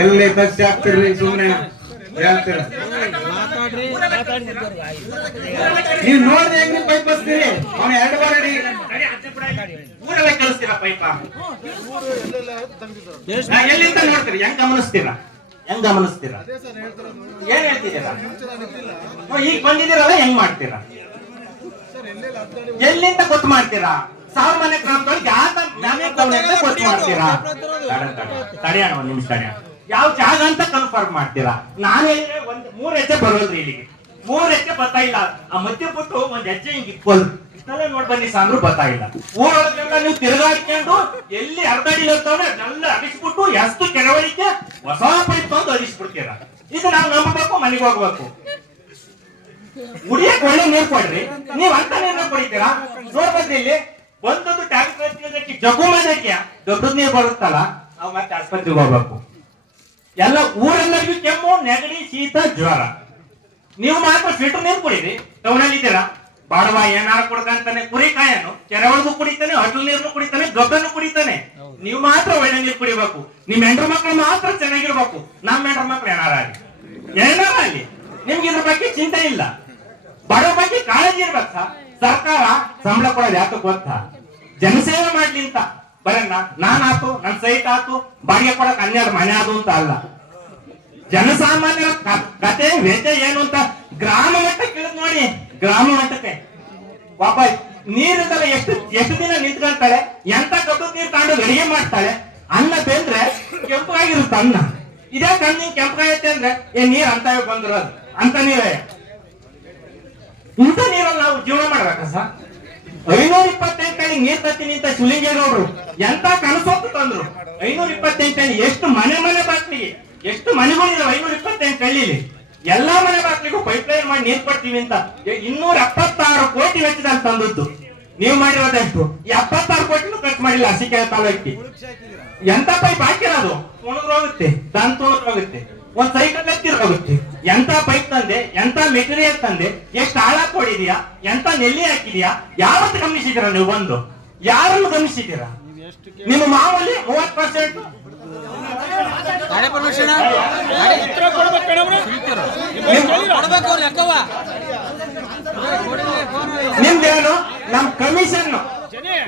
ಎಲ್ಲಿ ಖರ್ಚು ಆಗ್ತಿರ್ಲಿ ಸುಮ್ಮನೆ ಹೇಳ್ತೀರ ನೀವು ನೋಡ್ರಿ ಹೆಂಗ್ ಪೈಪ್ ಬಸ್ತೀರಿ ಅವನ 2 ಬಾರಿ ಊರೆಲ್ಲ ಕಳಿಸ್ತೀರಾ ಪೈಪ ಎಲ್ಲಿಂದ ನೋಡ್ತೀರಿ ಹೆಂಗ್ ಗಮನಿಸ್ತೀರಾ ಏನ್ ಹೇಳ್ತಿದ್ದೀರಾ ಈಗ ಬಂದಿದ್ದೀರಲ್ಲ ಹೆಂಗ್ ಮಾಡ್ತೀರಾ ಎಲ್ಲಿಂದ ಗೊತ್ತು ಮಾಡ್ತೀರಾ 1000 ಮನೆ ಗ್ರಾಮದೊಳಗೆ ಗೊತ್ತು ಮಾಡ್ತೀರಾ ತಡೆಯೋಣ ಒಂದ್ ನಿಮಿಷ ತಡೆಯೋಣ ಯಾವ ಜಾಗ ಅಂತ ಕನ್ಫರ್ಮ್ ಮಾಡ್ತೀರಾ ನಾನು ಹೇಳಿದ್ರೆ 3 ಹೆಜ್ಜೆ ಬರೋದ್ರಿ ಇಲ್ಲಿಗೆ 3 ಹೆಜ್ಜೆ ಬರ್ತಾ ಇಲ್ಲ ಆ ಮಧ್ಯ ಬಿಟ್ಟು 1 ಹೆಜ್ಜೆ ಹಿಂಗ್ ಇಕ್ಕೋದು ಇಷ್ಟೆಲ್ಲ ನೋಡ್ ಬನ್ನಿ ಸಾಂದ್ರು ಬರ್ತಾ ಇಲ್ಲ ಊರೊಳಗೆಲ್ಲ ನೀವು ತಿರುಗಾಡ್ಕೊಂಡು ಎಲ್ಲಿ ಅರ್ಧ ಅಡಿ ಇರ್ತಾವೆ ಎಲ್ಲ ಅಡಿಸ್ಬಿಟ್ಟು ಎಷ್ಟು ಕೆಳವಳಿಕೆ ಹೊಸ ಪೈಪ್ ತಂದು ಅಡಿಸ್ಬಿಡ್ತೀರಾ ಇದು ನಾವು ನಂಬಬೇಕು ಮನೆಗೆ ಹೋಗ್ಬೇಕು ಕುಡಿಯಕ್ ಒಳ್ಳೆ ನೀರು ಕೊಡ್ರಿ ನೀವ್ ಅಂತ ನೀರ್ನ ಕುಡಿತೀರಾ ನೋಡ್ಬಂದ್ರಿ ಇಲ್ಲಿ ಒಂದೊಂದು ಟ್ಯಾಂಕ್ ಜಗು ಮಾಡಕ್ಕೆ ದೊಡ್ಡದ್ ನೀರು ಬರುತ್ತಲ್ಲ ನಾವು ಮತ್ತೆ ಆಸ್ಪತ್ರೆಗೆ ಹೋಗ್ಬೇಕು ಎಲ್ಲ ಊರೆಲ್ಲರಿಗೂ ಕೆಮ್ಮು ನೆಗಡಿ ಶೀತ ಜ್ವರ ನೀವು ಮಾತ್ರ ಫಿಲ್ಟರ್ ನೀರು ಕುಡೀರಿ ಟೌನಲ್ಲಿ ಇದ್ದೀರಾ ಬಾಡವ ಏನಾರ ಕುಡ್ಕಂತಾನೆ ಕುರಿಕಾಯನು ಕೆರೆ ಒಳಗೂ ಕುಡಿತಾನೆ ಹೋಟೆಲ್ ನೀರ್ನು ಕುಡಿತಾನೆ ಗೊಬ್ಬರನು ಕುಡಿತಾನೆ ನೀವು ಮಾತ್ರ ಒಳ್ಳೆ ನೀರು ಕುಡಿಬೇಕು ನಿಮ್ ಹೆಂಡ್ರ ಮಕ್ಕಳು ಮಾತ್ರ ಚೆನ್ನಾಗಿರ್ಬೇಕು ನಮ್ಮ ಹೆಂಡ್ರ ಮಕ್ಳು ಏನಾರ ಅಲ್ಲಿ ನಿಮ್ಗೆ ಇದ್ರ ಬಗ್ಗೆ ಚಿಂತೆ ಇಲ್ಲ ಬಡವ ಬಗ್ಗೆ ಕಾಳಜಿ ಇರ್ಬೇಕ ಸರ್ಕಾರ ಸಂಬಳ ಕೊಡೋದು ಯಾಕೆ ಗೊತ್ತಾ ಜನಸೇವೆ ಮಾಡ್ಲಿ ಅಂತ ಬರಣ್ಣ ನಾನ್ ಆತು ನನ್ ಸೈಟ್ ಆತು ಬಾಡಿಗೆ ಕೊಡಕ್ 12 ಮನೆ ಆದು ಅಂತ ಅಲ್ಲ ಜನಸಾಮಾನ್ಯರ ಕತೆ ವೆಚ್ಚ ಏನು ಅಂತ ಗ್ರಾಮ ಮಟ್ಟಕ್ಕೆ ಇಳಿದ್ ನೋಡಿ ಗ್ರಾಮ ಮಟ್ಟಕ್ಕೆ ಪಾಪ ನೀರಿದ್ದಲ್ಲ ಎಷ್ಟು ದಿನ ನಿಂತ್ಕೊಂತಾಳೆ ಎಂತ ಕಬ್ಬು ನೀರು ತಗೊಂಡು ಅಡಿಗೆ ಮಾಡ್ತಾಳೆ ಅನ್ನ ಬೆಂದ್ರೆ ಕೆಂಪಾಗಿರುತ್ತೆ ಅನ್ನ ಇದೇ ಕಣ್ಣು ಕೆಂಪಾಗೈತೆ ಅಂದ್ರೆ ನೀರ್ ಅಂತವೇ ಬಂದಿರೋದು ಅಂತ ನೀರೇ ಇಂಥ ನೀರಲ್ಲಿ ನಾವು ಜೀವನ ಮಾಡ್ಬೇಕ ಸರ್ 525 ನೀರ್ ತತ್ತೀನಿ ಅಂತ ಶಿವಲಿಂಗೇಗೌಡರು ಎಂತ ಕನಸೊತ್ತು ತಂದ್ರು 525 ಎಷ್ಟು ಮನೆ ಬಾಟ್ಲಿಗೆ ಎಷ್ಟು ಮನೆಗಳಿದಾವೆ 525 ಕಳ್ಳಿಲಿ ಎಲ್ಲಾ ಮನೆ ಬಾಟ್ಲಿಗೂ ಪೈಪ್ ಲೈನ್ ಮಾಡಿ ನೀರ್ ಕೊಡ್ತೀವಿ ಅಂತ 276 ಕೋಟಿ ವೆಚ್ಚದಲ್ಲಿ ತಂದದ್ದು ನೀವು ಮಾಡಿರೋದೆಷ್ಟು 76 ಕೋಟಿನೂ ಖರ್ಚು ಮಾಡಿಲ್ಲ ಅರಸೀಕೆರೆ ತಾಲೂಕಿಗೆ ಎಂತ ಪೈಪ್ ಹಾಕಿರೋದು ತುಣುದ್ರೋಗುತ್ತೆ ದನ್ ತುಣುದ್ರೋಗುತ್ತೆ ಒಂದ್ ಸೈಕಲ್ ಎತ್ತಿರೋಗುತ್ತೆ ಎಂತ ಪೈಪ್ ತಂದೆ ಎಂತ ಮೆಟೀರಿಯಲ್ ತಂದೆ ಎಷ್ಟು ಆಳ ಕೊಡಿದ್ಯಾ ಎಂತ ನೆಲ್ಲಿ ಹಾಕಿದ್ಯಾ ಯಾವತ್ತು ಗಮನಿಸಿದೀರಾ ನೀವು ಬಂದು ಯಾರನ್ನು ಗಮನಿಸಿದೀರಾ ನಿಮ್ಮ ಮಾಮೂಲಿ 30% ನಿಮ್ದೇನು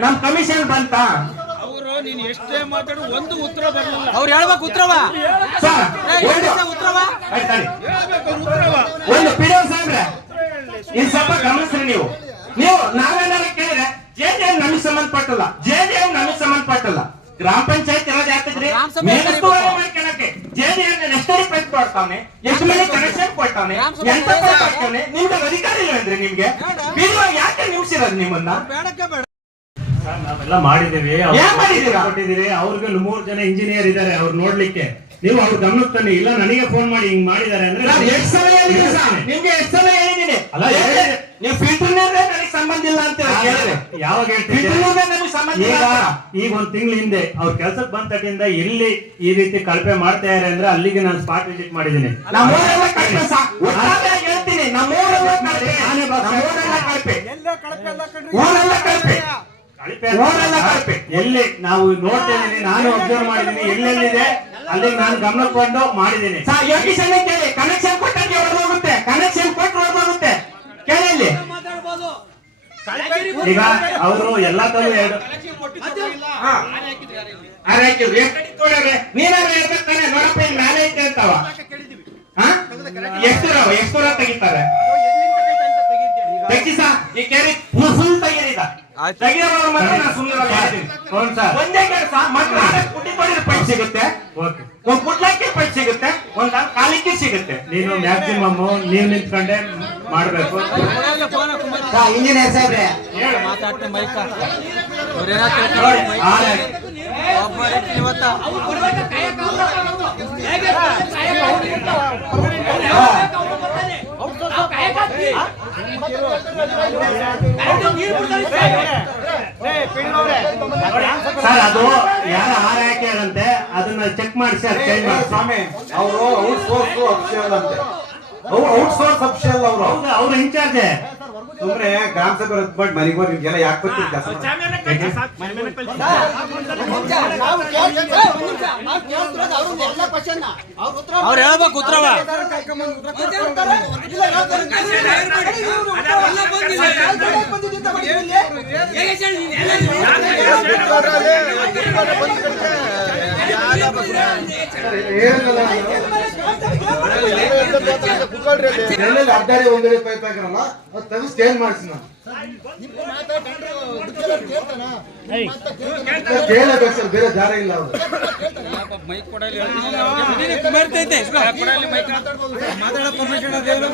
ನಮ್ ಕಮಿಷನ್ ಬಂತ ನೀನ್ ಎಷ್ಟೇ ಮಾತಾಡು ಒಂದು ಉತ್ತರ ಬರಲಿಲ್ಲ ಅವ್ರು ಹೇಳ್ಬೇಕು ಉತ್ತರವ ಒಂದು ಪಿಡಿಒ ಸಾಹೇಬ್ರೆ ಇನ್ ಸ್ವಲ್ಪ ಗಮನಿಸ್ರಿ ನೀವು ನಾವೆಲ್ಲ ಕೇಳಿದ್ರೆ ಜೆಡಿಎಂ ನಮಗೆ ಸಂಬಂಧಪಟ್ಟಲ್ಲ ಗ್ರಾಮ ಪಂಚಾಯತ್ ಇರೋದು ಯಾಕಂದ್ರೆ ಮಾಡ್ಕೊಳಕ್ಕೆ ಜೆಡಿಎಂ ಎಷ್ಟೇ ಪೈಪ್ ಕೊಡ್ತಾನೆ ಎಷ್ಟು ಮನೆ ಕನೆಕ್ಷನ್ ಕೊಡ್ತಾನೆ ಎಂತ ಪೈಪ್ ಹಾಕ್ತಾನೆ ನಿಮ್ಗೆ ಅಧಿಕಾರ ಇಲ್ಲ ಅಂದ್ರೆ ನಿಮ್ಗೆ ಪಿಡಿಒ ಯಾಕೆ ನಿಮ್ಸಿರೋದು ನಿಮ್ಮನ್ನ ನಾವೆಲ್ಲ ಮಾಡಿದ್ದೀವಿ ಕೊಟ್ಟಿದ್ದೀರಿ ಅವ್ರಿಗೆ 3 ಜನ ಇಂಜಿನಿಯರ್ ಇದ್ದಾರೆ ಅವ್ರು ನೋಡ್ಲಿಕ್ಕೆ ನೀವು ಅವ್ರ ಗಮನಕ್ಕೆ ತನ್ನಿ ಇಲ್ಲ ನನಗೆ ಫೋನ್ ಮಾಡಿ ಹಿಂಗ್ ಮಾಡಿದ್ದಾರೆ ಅಂದ್ರೆ ನಿಮ್ಗೆ ಎಷ್ಟು ಸಲ ಹೇಳಿದ್ದೀನಿ ಅಲ್ಲ ನೀವು ಫಿಲ್ಟರ್ ನನಗೆ ಸಂಬಂಧ ಇಲ್ಲ ಅಂತ ಯಾವಾಗ ಈಗ 1 ತಿಂಗಳ ಹಿಂದೆ ಅವ್ರ ಕೆಲ್ಸಕ್ಕೆ ಬಂದ ತಟ್ಟಿಂದ ಎಲ್ಲಿ ಈ ರೀತಿ ಕಳಪೆ ಮಾಡ್ತಾ ಇದಾರೆ ಅಂದ್ರೆ ಅಲ್ಲಿಗೆ ನಾನು ಸ್ಪಾಟ್ ವಿಸಿಟ್ ಮಾಡಿದ್ದೀನಿ ಹೇಳ್ತೀನಿ ಎಲ್ಲಿ ನಾವು ನೋಡ್ತಿದ್ದೀನಿ ನಾನು ಅಬ್ಸರ್ವ್ ಮಾಡಿದ್ದೀನಿ ಎಲ್ಲೆಲ್ಲಿದೆ ಅಲ್ಲಿ ನಾನು ಗಮನ ಕೊಂಡು ಮಾಡಿದ್ದೀನಿ ಕನೆಕ್ಷನ್ ಕೊಟ್ಟಂಗೆ ಹೊರದೋಗುತ್ತೆ ಕನೆಕ್ಷನ್ ಕೊಟ್ಟು ಹೊರದೋಗುತ್ತೆ ಕೇಳಿ ಇಲ್ಲಿ ಈಗ ಅವರು ಎಲ್ಲಾ ತರ ನೀನಾರ ಹೇಳ್ತಾನೆ ನೋಡಪ್ಪ ಈಗ ನಾನೇ ಐತೆ ಅಂತವ ಎಷ್ಟು ತೆಗಿತಾರೆ ತೆಗಿಸ ಈ ಕೇಳಿ ಫುಲ್ ತೆಗೀರಿದ ಒಂದೇ ಕೆಲಸ ಮಕ್ಕಳ ಪೈಪ್ ಸಿಗುತ್ತೆ ಒಂದ್ ಕುಟ್ಲಕ್ಕೆ ಪೈಪ್ ಸಿಗುತ್ತೆ ಒಂದ್ ಕಾಲಿಕ್ಕೆ ಸಿಗುತ್ತೆ ನೀನು ಮ್ಯಾಕ್ಸಿಮಮ್ ನೀವ್ ನಿಂತ್ಕೊಂಡೆ ಮಾಡ್ಬೇಕು ಇಂಜಿನಿಯರ್ ಸಾಹೇಬ್ರೆ ಮಾತಾಡ್ತೀನಿ ಬೈಕ ಸರ್ ಅದು ಯಾರ ಆರ್ ಹಾಕ್ಯಾರಂತೆ ಅದನ್ನ ಚೆಕ್ ಮಾಡಿ ಸರ್ ಚೇಂಜ್ ಮಾಡಿ ಸ್ವಾಮಿ ಅವರು ಔಟ್ಸೋರ್ಸ್ ಅಫಿಷಿಯಲ್ ಅಂತೆ ಔಟ್ಸೋರ್ಸ್ ಅಫಿಷಿಯಲ್ ಅವರು ಅವ್ರ ಇನ್ಚಾರ್ಜ್ ಸುಮ್ನೆ ಗ್ರಾಮ ಸಭೆ ರದ್ದು ಮಾಡಿ ಮನೆಗೆ ಹೋಗಿ ನಿಮ್ಗೆಲ್ಲ ಯಾಕೆ ಬರ್ತೀರಿ ಕೆಲಸ ಅವ್ರು ಹೇಳ್ಬೇಕು ಉತ್ತರವ. ಅಡ್ಡಾಡಿ ಒಂದೆಡೆ ಪೈಪ್ ಹಾಕಿರಲ್ಲ ಅದು ತೆಗೆದು ಚೇಂಜ್ ಮಾಡಿಸಿ ನಾನು ಕೇಳಬೇಕು ಸರ್, ಬೇರೆ ದಾರ ಇಲ್ಲ ಅವರು. ಮೈಕ್ ಕೊಡಲಿ ಬರ್ತೈತೆ ಮಾತಾಡೋ ಪರ್ಮಿಷನ್ ಅದೇನು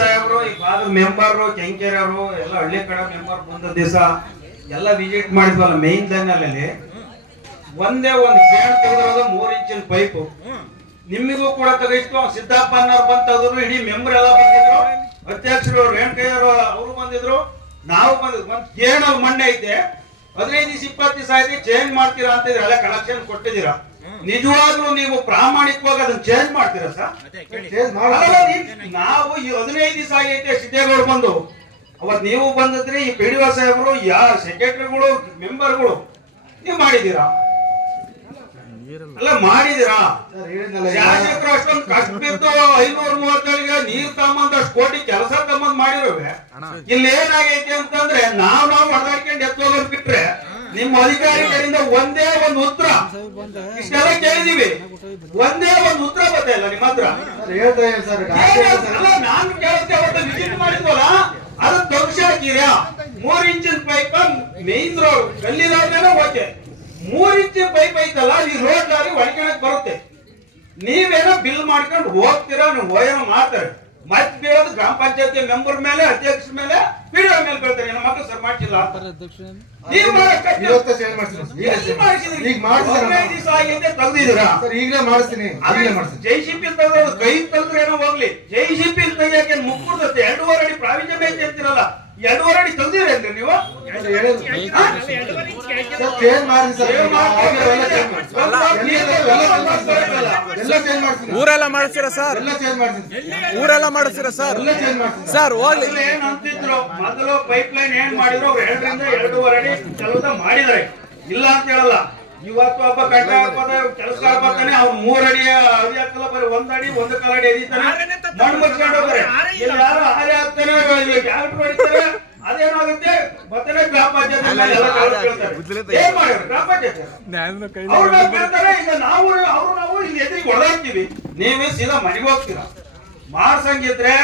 ಸಾಹೇಬ್ರು ಈ ಭಾಗದ ಮೆಂಬರ್ ಕೆಂಕೇರಿ ಅವರು ಎಲ್ಲ ಹಳ್ಳಿ ಕಡೆ ಮೆಂಬರ್ ಬಂದ ದಿವಸ ಎಲ್ಲ ವಿಸಿಟ್ ಮಾಡಿದ್ವಲ್ಲ ಮೇನ್ ದಲ್ಲಿ ಒಂದೇ ಒಂದು ಕೇಳ್ ತೆಗೆದಿರೋದು 3 ಇಂಚಿನ ಪೈಪು. ನಿಮಗೂ ಕೂಡ ತೆಗಿಸ್ತು. ಸಿದ್ದಪ್ಪ ಅನ್ನೋರು ಬಂದ್ ತೆಗೆದ್ರು, ಇಡೀ ಮೆಂಬರ್ ಎಲ್ಲ ಬಂದಿದ್ರು, ಅಧ್ಯಕ್ಷರು ರೇಣುಕಯ್ಯರು ಅವರು ಬಂದಿದ್ರು, ನಾವು ಬಂದಿದ್ರು. ಒಂದ್ ಕೇಳಲ್ಲಿ ಮಣ್ಣೆ ಐತೆ 15-20 ದಿವಸ ಆಯ್ತು ಚೇಂಜ್ ಮಾಡ್ತೀರಾ ಅಂತ ಎಲ್ಲ ಕಲೆಕ್ಷನ್ ಕೊಟ್ಟಿದ್ದೀರಾ. ನಿಜವಾಗ್ಲೂ ನೀವು ಪ್ರಾಮಾಣಿಕವಾಗಿ ಅದನ್ನ ಚೇಂಜ್ ಮಾಡ್ತೀರಾ ಸರ್? ನಾವು 15 ದಿವಸ ಆಗೈತೆ ಸಿದ್ದೇಗೌಡ ಬಂದು, ಅವತ್ ನೀವು ಬಂದಿದ್ರಿ. ಈ PDO ಸಾಹೇಬರು ಸೆಕ್ರೆಟರಿಗಳು ಮೆಂಬರ್ಗಳು ನೀವು ಮಾಡಿದೀರಾ ಅಲ್ಲ ಮಾಡಿದೀರಾ? ಶಾಸಕರು ಅಷ್ಟೊಂದು ಕಷ್ಟ ಬಿದ್ದು 537ಗೆ ನೀರ್ ತಗೊಂಬಂದ್ ಅಷ್ಟು ಕೋಟಿ ಕೆಲಸ ತಗೊಂಬಂದ್ ಮಾಡಿರೋವೆ. ಇಲ್ಲಿ ಏನಾಗೈತಿ ಅಂತಂದ್ರೆ ನಾವು ಹೊಡೆದಾಡ್ಕೊಂಡು ಎತ್ತೋಗೋದ್ ಬಿಟ್ರೆ ನಿಮ್ಮ ಅಧಿಕಾರಿಗಳಿಂದ ಒಂದೇ ಒಂದು ಉತ್ತರ ಇಷ್ಟೆಲ್ಲ ಕೇಳಿದೀವಿ, ಒಂದೇ ಒಂದು ಉತ್ತರ ಬರ್ತಾ ಇಲ್ಲ ನಿಮ್ಮ ಹತ್ರ. ನಾನು ಕೇಳಿದ್ದೆ ಅವತ್ತು ವಿಸಿಟ್ ಮಾಡಿದ್ವಲ್ಲ, ಅದನ್ನ ತೆಗ್ಸಾಕಿರ 3 ಇಂಚಿನ ಪೈಪ್ ಮೇನ್ ರೋಡ್ ಗಲ್ಲಿ ರೋಡ್ ಮೇಲೆ ಓಕೆ. 3 ಇಂಚಿನ ಪೈಪ್ ಐತಲ್ಲ, ಈ ರೋಡ್ ಲಾರಿ ಒಳಗಣಕ್ ಬರುತ್ತೆ. ನೀವೇನೋ ಬಿಲ್ ಮಾಡ್ಕೊಂಡು ಹೋಗ್ತೀರಾ, ನೀವು ಏನೋ ಮಾಡ್ತಾರೆ. ಮತ್ತೆ ಬೀಳೋದು ಗ್ರಾಮ ಪಂಚಾಯತಿ ಮೆಂಬರ್ ಮೇಲೆ, ಅಧ್ಯಕ್ಷರ ಮೇಲೆ, PDO ಮೇಲೆ ಬೀಳ್ತಾರೆ. ನನ್ನ ಮಕ್ಕಳು ಸರ್ ಮಾಡ್ಸಿಲ್ಲ. JCP ತೆಗೆದ್ರೆ ಕೈ ತೆಗೆದ್ರೆ ಏನೋ ಹೋಗ್ಲಿ, JCP ತೆಗಿಯಕ್ಕೆ ಮುಕ್ಕುಡ್ತೈತೆ. 2.5 ಅಡಿ ಪ್ರಾವಿಜನ್ ಬೇಕಿ ಅಂತಿರಲ್ಲ, 2.5 ಅಡಿ ತೆಗ್ದಿರೇನ್ರಿ ನೀವು? ಊರೆಲ್ಲ ಮಾಡಿಸ್ತೀರಾ ಸರ್? ಊರೆಲ್ಲ ಮಾಡಿಸ್ತೀರಾ ಸರ್? ಸರ್ ಹೋಗ್ಲಿ. ಏನಂತಿದ್ರು ಮೊದಲು ಪೈಪ್ ಲೈನ್ ಏನ್ ಮಾಡಿದ್ರು ಅವ್ರು 2 ರಿಂದ 2.5 ಅಡಿ ಕೆಲಸ ಮಾಡಿದ್ದಾರೆ, ಇಲ್ಲ ಅಂತ ಹೇಳಲ್ಲ. ಇವತ್ತು ಒಬ್ಬ ಗಂಟ ಕೆಲಸಗಾರ ಬರ್ತಾನೆ, ಅವ್ರು 3 ಅಡಿ ಅಡಿ ಹಾಕಲ್ಲ, ಬರೀ 1 ಅಡಿ 1.25 ಅಡಿ ಎದಿತಾನೆ, ಮಣ್ಣು ಮುಚ್ಕೊಂಡು ಹೋಗ್ತಾರೆ. ಇಲ್ಲಿ ಯಾರು ಹಾರಿ ಹಾಕ್ತಾನೆ, ಟ್ಯಾಕ್ಟರ್ ಹೊಡಿತಾರೆ. ಅದೇನಾಗುತ್ತೆ ಬರ್ತಾನೆ ಗ್ರಾಮ ಪಂಚಾಯತ್ ಏನ್ ಮಾಡಿದ್ರು ಗ್ರಾಮ ಪಂಚಾಯತ್ ಅವ್ರನ್ನ ಕೇಳ್ತಾರೆ. ಈಗ ನಾವು ಇಲ್ಲಿ ಎದುರಿಗೆ ಹೊಡೆದಾಕ್ತಿವಿ, ನೀವೇ ಸೀದಾ ಮನೆಗೆ ಹೋಗ್ತೀರಾ. ಮಾಡ್ಸಂಗಿದ್ರೆ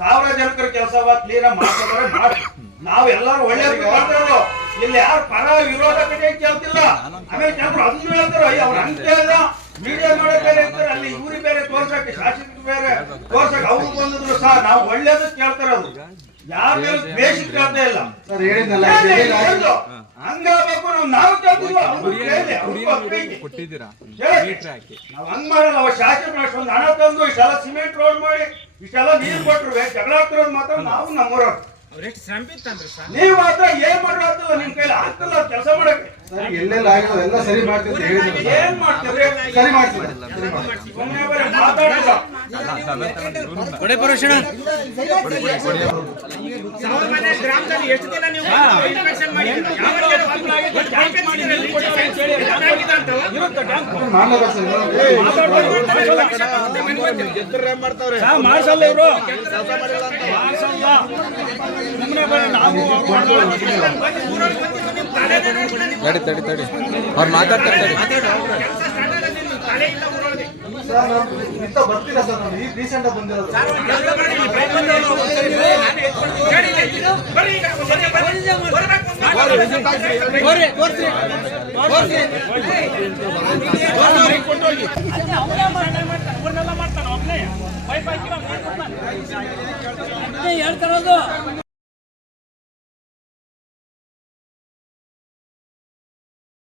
1000 ಜನಕರ ಕೆಲಸ ಕ್ಲೀನ್ ಮಾಡ್ತಾರೆ ಮಾಡಿ. ನಾವು ಎಲ್ಲರೂ ಒಳ್ಳೆಯವ್ರಿಗೆ ಮಾಡ್ತಿರೋದು, ಇಲ್ಲಿ ಯಾರು ಪರ ವಿರೋಧ ಕಡೆ ಕೇಳ್ತಿಲ್ಲ. ಆಮೇಲೆ ಜನರು ಅದನ್ನು ಹೇಳ್ತಾರೆ, ಅವ್ರು ಹಂಗೆ ಕೇಳಿದ ಮೀಡಿಯಾ ಮಾಡೋ ಬೇರೆ ಇರ್ತಾರೆ, ಅಲ್ಲಿ ಇವ್ರಿಗೆ ಬೇರೆ ತೋರ್ಸಕ್ಕೆ, ಶಾಸಕರಿಗೆ ಬೇರೆ ತೋರ್ಸಕ್ಕೆ ಅವ್ರು ಬಂದಿದ್ರು ಸಹ. ನಾವು ಒಳ್ಳೇದು ಕೇಳ್ತಿರೋದು, ಯಾರ ಮೇಲೆ ದ್ವೇಷ ಕೇಳ್ತಾ ಇಲ್ಲ. ಹಂಗಾಗಬೇಕು. ನಾವು ಕೇಳ್ತಿದ್ವಿ, ನಾವು ಹಂಗ್ ಮಾಡಲ್ಲ. ಅವ ಶಾಸಕರು ಅಷ್ಟೊಂದು ಹಣ ತಂದು ಇಷ್ಟೆಲ್ಲ ಸಿಮೆಂಟ್ ರೋಡ್ ಮಾಡಿ ಇಷ್ಟೆಲ್ಲ ನೀರು ಕೊಟ್ಟರು, ಜಗಳ ಆಗ್ತಿರೋದು ಮಾತ್ರ ನಾವು ನಮ್ಮೂರವ್ರು. ನೀವು ಮಾತ್ರ ಏನ್ ಮಾಡಿಲ್ಲ, ನಿಮ್ ಕೈಲಿ ಆಗ್ತಿಲ್ಲ ಕೆಲಸ ಮಾಡಕ್ಕೆ. ಎಲ್ಲೆಲ್ಲ ಆಗಿಲ್ಲ ಎಲ್ಲ ಸರಿ ಮಾಡ್ತಿದ್ರೆ ಏನ್ ಮಾಡ್ತಿದ್ರೆ ಸರಿ ಮಾಡ್ತಿದ್ರೆ ಸುಮ್ಮನೆ ಬರೀ ಮಾತಾಡಿಲ್ಲ. ಕೊಡೆ ಪರೋಷಣ ಗ್ರಾಮದಲ್ಲಿ ಎಷ್ಟು ದಿನ ನೀವು ಇನ್ಸ್ಪೆಕ್ಷನ್ ಮಾಡಿದ್ದೀರಾ? ಮಾಡ್ಸಲ್ಲ ಇವರು ತಡಿ ಅವ್ರು ಮಾತಾಡ್ತಾರೆ. ಇಂತ ಬರ್ತೀರಾ ಸರ್? ನಾವು ಈಗ ರೀಸೆಂಟ್ ಆಗಿ ಬಂದಿರೋದು. ಹೇಳ್ತಾರದು